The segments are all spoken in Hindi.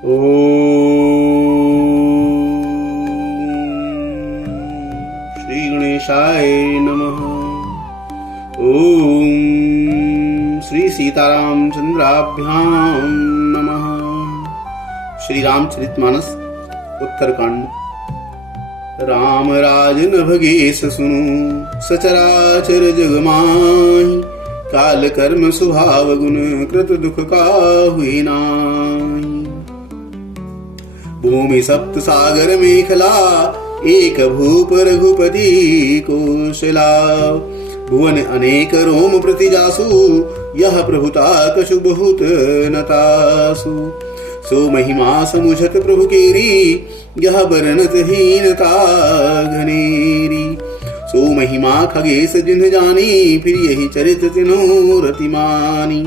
श्री गणेशाय नमः। ओम श्री सीतारामचंद्राभ्यां नमः। श्री रामचरितमानस उत्तरकांड। राम राजन भगेश सुनु सचराचर जग माहि, काल कर्म स्वभाव गुण कृत दुख का हुई नाहि। भूमि सप्त सागर मेखला, एक भूप रघुपति कोशला। भुवन अनेक रोम प्रति जासु, यह प्रभुता कछु बहुत नतासु। सो महिमा समुझत प्रभु केरी, यह बरनत हीनता घनेरी। सो महिमा खगेश जिन्ह जानी, फिर यही चरित तिन्हों रति मानी।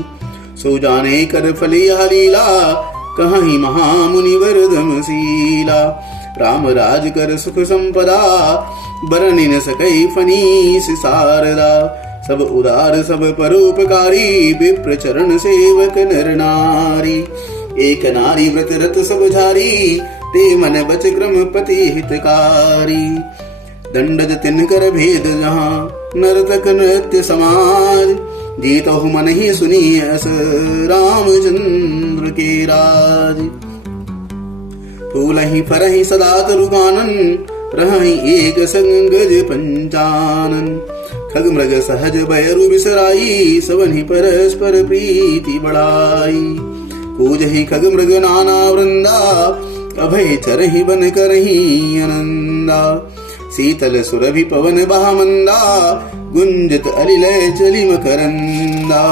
सो जाने कर फल यह लीला, कहीं महामुनिवर धमशीला। राम राज कर सुख संपदा, बरनि न सकई फनीस सारदा। सब उदार सब परोपकारी, विप्र चरण सेवक नर नारी। एक नारी व्रत रत सब झारी, ते मन बच क्रम पति हितकारी। दंडज तिन कर भेद जहाँ, नर्तक नृत्य समाज। जीतहु मन ही सुनी अस, रामचंद्र के राज। फूलहि फरहि सदा तरु कानन, रहहि एक संग गज पंचानन। खग मृग सहज बयरु बिसराई, सबहि परस्पर प्रीति बढ़ाई। कूजहि खग मृग नाना वृंदा, अभय चरहि बन करहि आनंदा। शीतल सुरभि पवन बहामंदा, गुंजत अलिलय चली मकरंदा।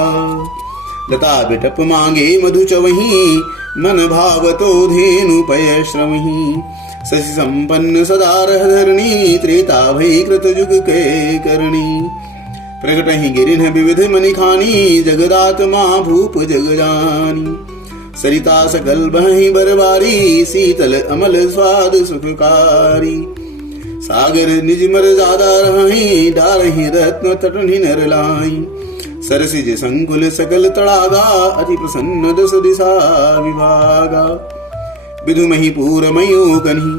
लता बिटप मांगे मधु चवही, मन भावतो धेनु पय श्रमही। शशि संपन्न सदा रह धरणी, त्रेता भई कृत जुग के करणी। प्रगटहि गिरिन विविध मनि खानी, जगदात्मा भूप जग जानी। सरिता सकल बहि बरबारी, शीतल अमल स्वाद सुखकारी। सागर निज मर ज्यादा रहि, डारहि रत्न तटनि नर लाई। सरसिज संकुल सकल तड़ागा, अति प्रसन्न दस दिशा विभागा। विधु मही पूर मयो कन्हि,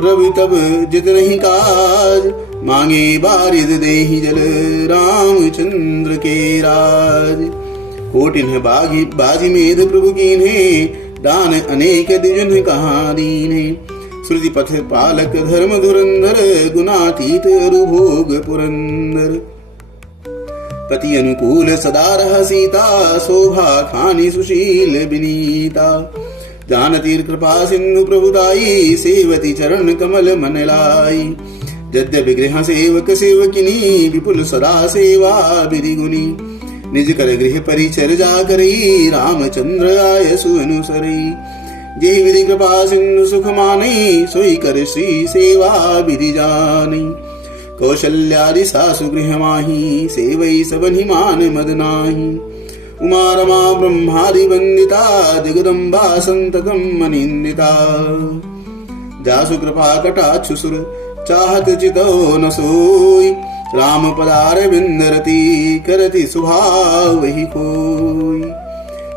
रवि तब जित नहीं काज। मांगे बारिद देहि जल, रामचंद्र के राज। कोटिन बागी बाजी मेध प्रभु कीन्हे, दान अनेक दिजन कहा दीन्हे। श्रुति पथ पालक धर्म धुरंधर, गुणातीत रुभोग पुरंदर। पति अनुकूल सदा रह सीता, शोभा खानी सुशील विनीता। जानती कृपा सिंधु प्रभुताई, सेवती चरण कमल मन लाई। यद्यपि गृह सेवक सेवकिनी, विपुल सदा सेवा विधि गुनी। निज कर गृह परिचर जा करई, रामचंद्र आय सुअनुसरई। जेहि विधि कृपा सिंधु सुख मानई, सोई कर श्री सेवा विधि जानी। कौशल्यादि सासु गृह माही, सेवई सबनि मान मद नाही। उमा रमा ब्रह्मादि वंदिता, जगदम्बा संततम मनिंदिता। जासु कृपा कटाक्षु सुर, चाहत चितो न सोई। राम पदार बिंदरती, करति सुभाव वही कोई।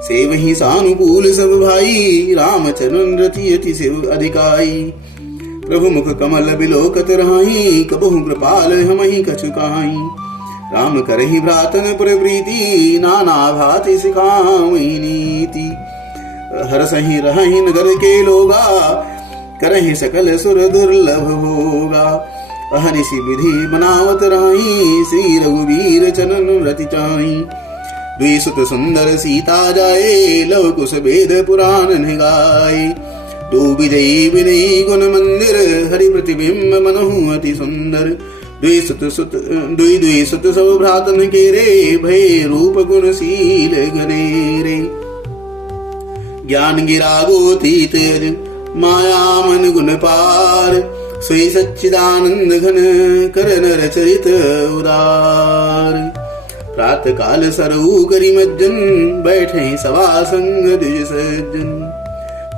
सेवहि सानुकूल सब भाई, राम चरण रति अति सेव अधिकाई। प्रभु मुख कमल बिलोकत रहाई, कबहु कृपाल हमहि कछु काई। राम करहि भ्रातन पुर प्रीति, नाना भांति सिखावहि नीति। हरसहि रहहि नगर के लोगा, करहि सकल सुर दुर्लभ भोगा। अहनिशि विधि बनावत रहाई, श्री रघुवीर चरण रति चाहि। द्विसुत सुंदर सीता जाए, लव कुश वेद पुराण गाए। दो विजयी विनयी गुण मंदिर, हरि प्रतिबिंब मनहु अति सुंदर। द्विसुत सब भ्रातन के रे, भय रूप गुणशील घनेरे। ज्ञान गिरा गोतीत, माया मन गुण पार। सोई सच्चिदानंद घन, कर नर चरित उदार। प्रात काल सरऊ करी मज्जन, बैठे सवा संग द्विज सज्जन।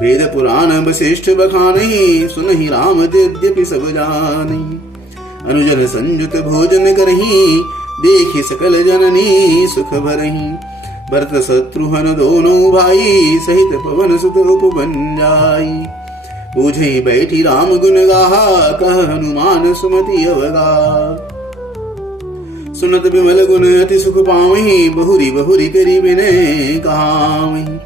वेद पुराण वशिष्ठ बखानहि, सुनहि राम यद्यपि सब जानि। अनुजन संयुत भोजन करहि, देखि सकल जननी सुख भरहि। भरत शत्रुघ्न दोनों भाई सहित पवन सुत उपबन जाई। बूझे बैठी राम गुण गाहा कह हनुमान सुमति अवगा। सुनत विमल गुण अति सुख पावहीं बहुरी बहुरी करी विनय कहावहीं।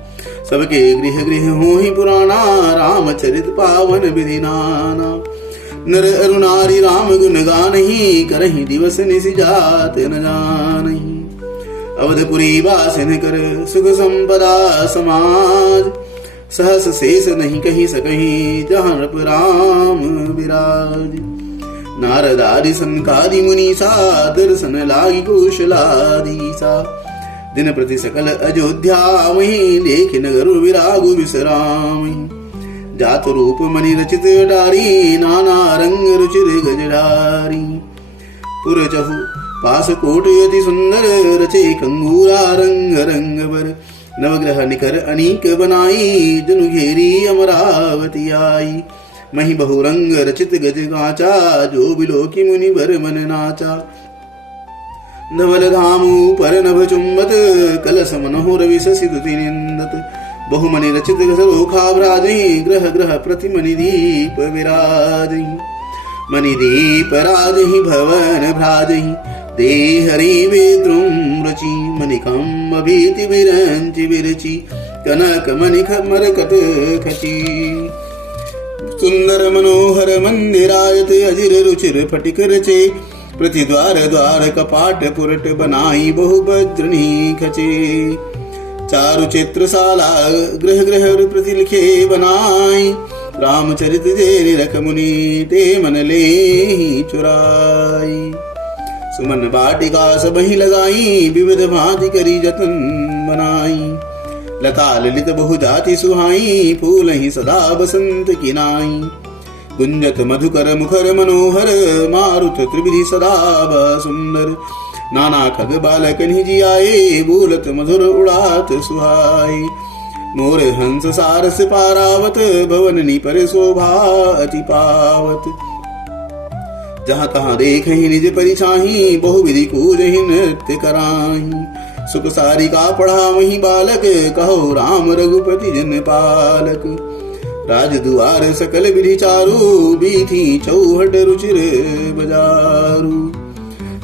सबके गृह गृह होहि पुराना रामचरित पावन विधि नाना। नर अरु नारी राम गुण गानहि करहि दिवस निशि जात न जानहि। अवधपुरी वासिन कर सुख संपदा समाज सहस शेष नहीं कही सकही जहाँ नृप राम विराज। नारद आदि सनकादि मुनीसा दर्शन लागी कुशलाधीसा। दिन प्रति सकल अयोध्या वहीं लेख नगर विरागु विश्रामहि। जात रूप मणि रचित अटारी नाना रंग रुचिर गजधारी। पुर चहु पास कोट अति सुंदर रचे कंगूरा रंग रंग बर। नवग्रह निकर अनीक बनाई जनु घेरी अमरावती आई। मही बहुरंग रचित गज काचा जो बिलोकी मुनि बर मन नाचा। नवल धामु पर नभ चुंबत कलश मनोहर विशसि दुति निंदत। बहुमनि रचित सरोखा भ्राजहि ग्रह ग्रह प्रतिमनि दीप विराजहि। मणि दीप राजहि भवन भ्राजहि दे हरि विद्रुम रचि। मणिकम भीति विरंचि विरचि कनक मणिक मरकत खचि। सुंदर मनोहर मंदिरायत अजिर रुचिर फटिक रचे। प्रतिद्वार द्वार कपाट पुरट बनाई बहु वज्रनी खचे। चारु चित्रशाला गृह गृह प्रति लिखे बनाई। रामचरित जे निरख मुनि ते मन ले चुराई। सुमन बाटिका सबहि लगाई विविध भांति करी जतन बनाई। लता ललित बहु जाति सुहाई फूल ही सदा बसंत की नाई। गुंजत मधुकर मुखर मनोहर मारुत त्रिविधि सदा सुंदर। नाना खग बालक निजी आए बोलत मधुर उड़ात सुहाई। मोर हंस सारस पारावत भवन पर शोभा अति पावत। जहाँ तहाँ देख निज परिछाही बहुविधि कूजहि नृत्य कराही। सुख सारिका पढ़ा वही बालक कहो राम रघुपति जन पालक। राज दुआर सकल विधि चारु बीथी चौहट रुचिर बजारू।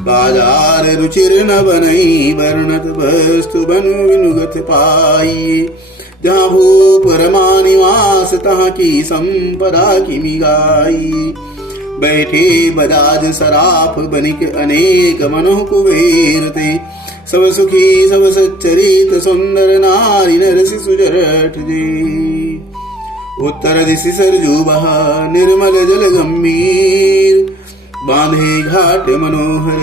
बाजार रुचिर न बनई वर्णत वस्तु बनु विनुगत पाई। जहाँ भूप रमा निवास तहाँ की संपदा की मिगाई। बैठे बजाज सराफ बनिक अनेक मनोह कुबेर थे। सब सुखी सब सच्चरित सुंदर नारी नरसि सुजरठ जी। उत्तर दिशि सरजू बहा निर्मल जल गंभीर। बांधे घाट मनोहर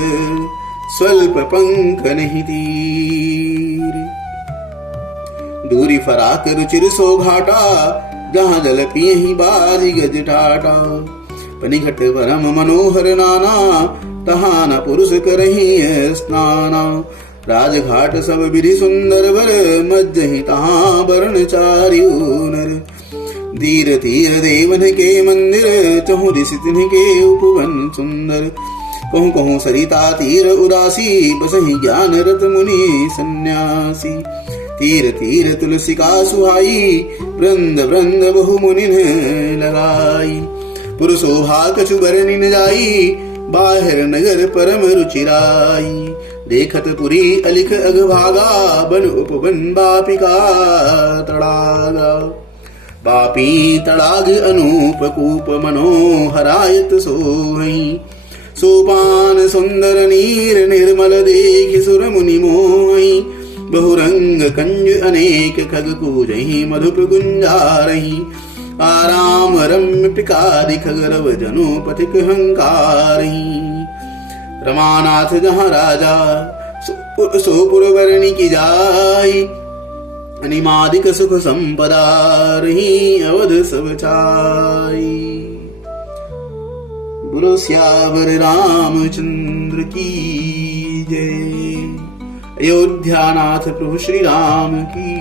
स्वल्प पंख नहीं तीर। दूरी फराक रुचिर सो घाटा जहाँ जल पिए ही बारी गज टाटा। पनिघट परम मनोहर नाना तहाँ न पुरुष करही स्नाना। राजघाट सब विधि सुंदर वर मज्जहि तहाँ वर्ण चारियो नर। धीर धीर देवन के मंदिर चहु दिशि तिन्ह के उपवन सुंदर। कहूँ कहूँ सरिता तीर उदासी बसहि ज्ञान रत मुनि सन्यासी। तीर तीर तुलसी का सुहाई वृंद वृंद बहु मुनिन लगाई। पुरुषोभा कछु बरनि न जाई बाहिर नगर परम रुचिराई। देखत पुरी अलिख अगभागा बन उपवन बापिका तड़ागा। बापी तड़ाग अनूप कूप मनोहरायत सोहई। सोपान सुंदर नीर निर्मल देख सुर मुनि मोहि। बहुरंग कंज अनेक खग कूजहि मधुप गुंजारहि। आराम रम्य पिकादि खगरव जनो पथिक हंकारहि। रमानाथ जहाँ राजा सोपुर वर्णि की जाई। अनिमादिक सुख संपदा रही अवध सब छाई। बोलो सियावर रामचंद्र की जय। अयोध्यानाथ प्रभु श्री राम की